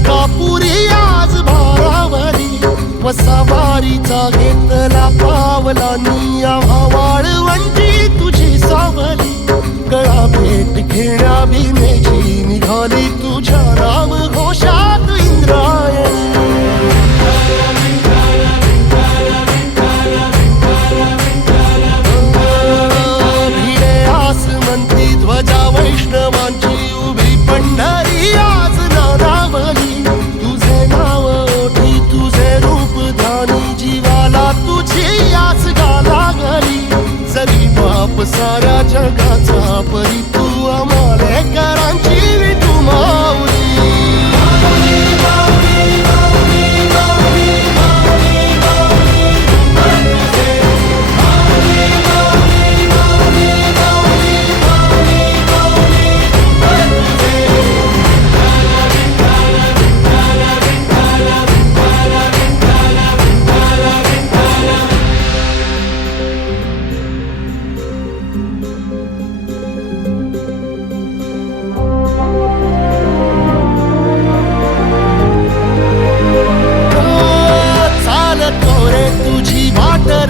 अलंकापुरी आज भारावरी वसावारीचा घेतला पावला निया वाळवंटी तुझी सावली गळा भेट घेण्या भीमेची निघाली तुझ्या राम घोषात इंद्रायणी भिडे आसमंती ध्वजा वैष्णवांची उभी पंढरी आज नारावली तुझे नाव ओठी तुझे रूप ध्यानी जीवाला तुझी आस गाला गली जरी बाप साऱ्या जगाचा परी तू आमालेकरांची विठू माऊली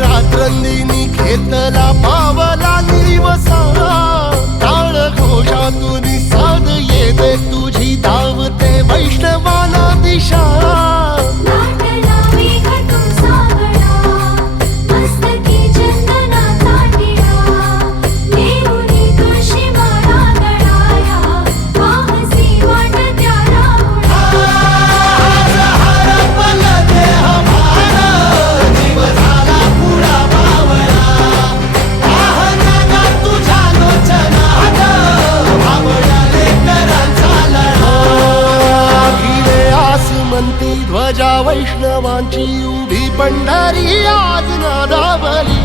रात्रंदिनी घेतला पावला निवसा टाळ घोषातून साध येते तुझी धावते वैष्णवाला दिशा ध्वजा वैष्णवांची उभी पंढरी आज नादावली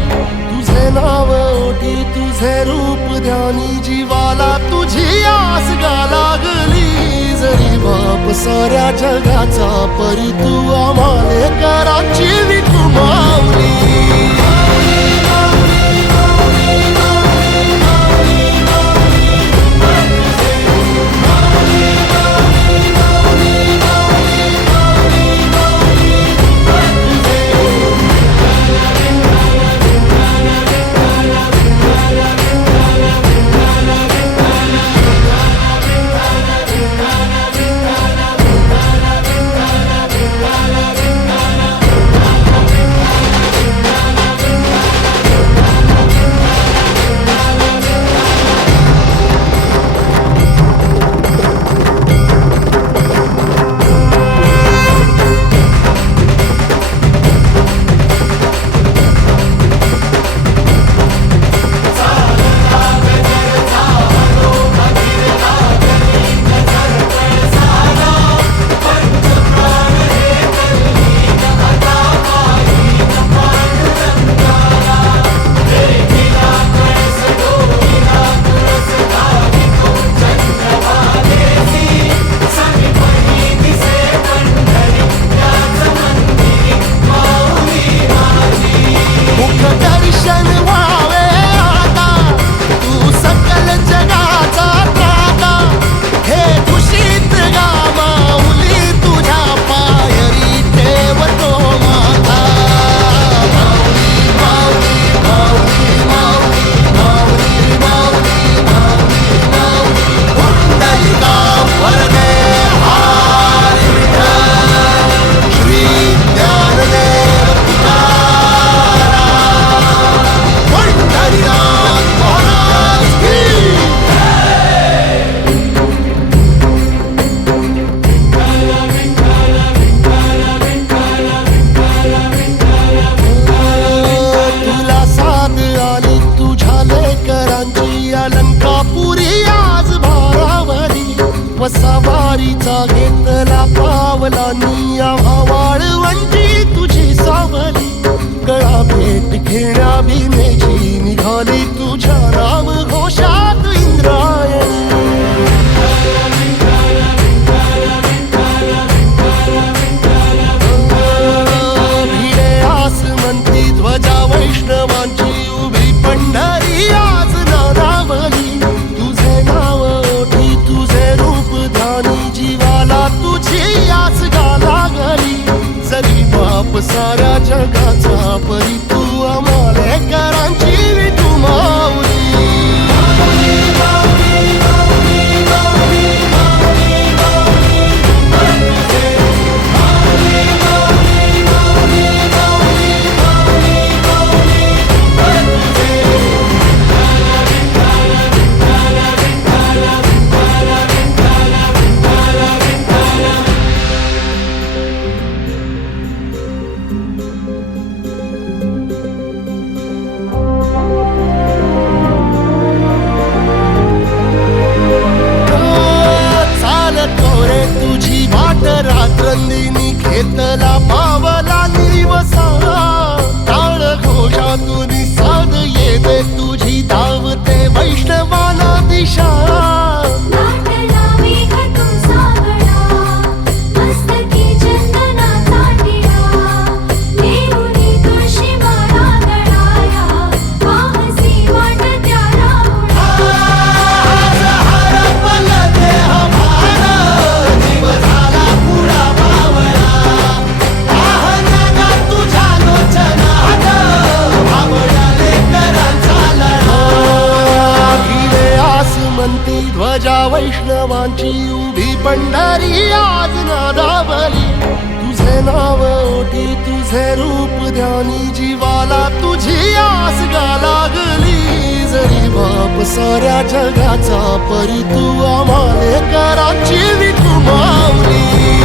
तुझे नाव ओठी तुझे रूप ध्यानी जीवाला तुझी आस गा लागली जरी बाप साऱ्या जगाचा परी तू आमालेकरांची विठू माऊली वसावारीचा घेतला पावला निया वाळवंटी तुझी सावली गळा भेट घेण्या भीमेची निघाली तुझ्या राम घोषात इंद्रायणी भिडे आसमंती ध्वजा वैष्णवांची उभी पंढरी आज नारावली तुझे नाव ओठी तुझे रूप ध्यानी जीवाला तुझी घेतला पावला निवसा टाळ घोषातून साध येते तुझी धावते वैष्णवाला दिशा लाटला मेघ तू सावळा, मस्तकी चंदनाचा टिळा, देऊनी तुळशी माळा गळाया, वाहसी वाटत्या राहुळा. म्हणती ध्वजा वैष्णवांची उभी पंढरी आज नादावली तुझे नाव ओटी तुझे रूप ध्यानी जीवाला तुझी आस गा लागली जरी बाप साऱ्या जगाचा परी तू आम्हाले कराची विठू माऊली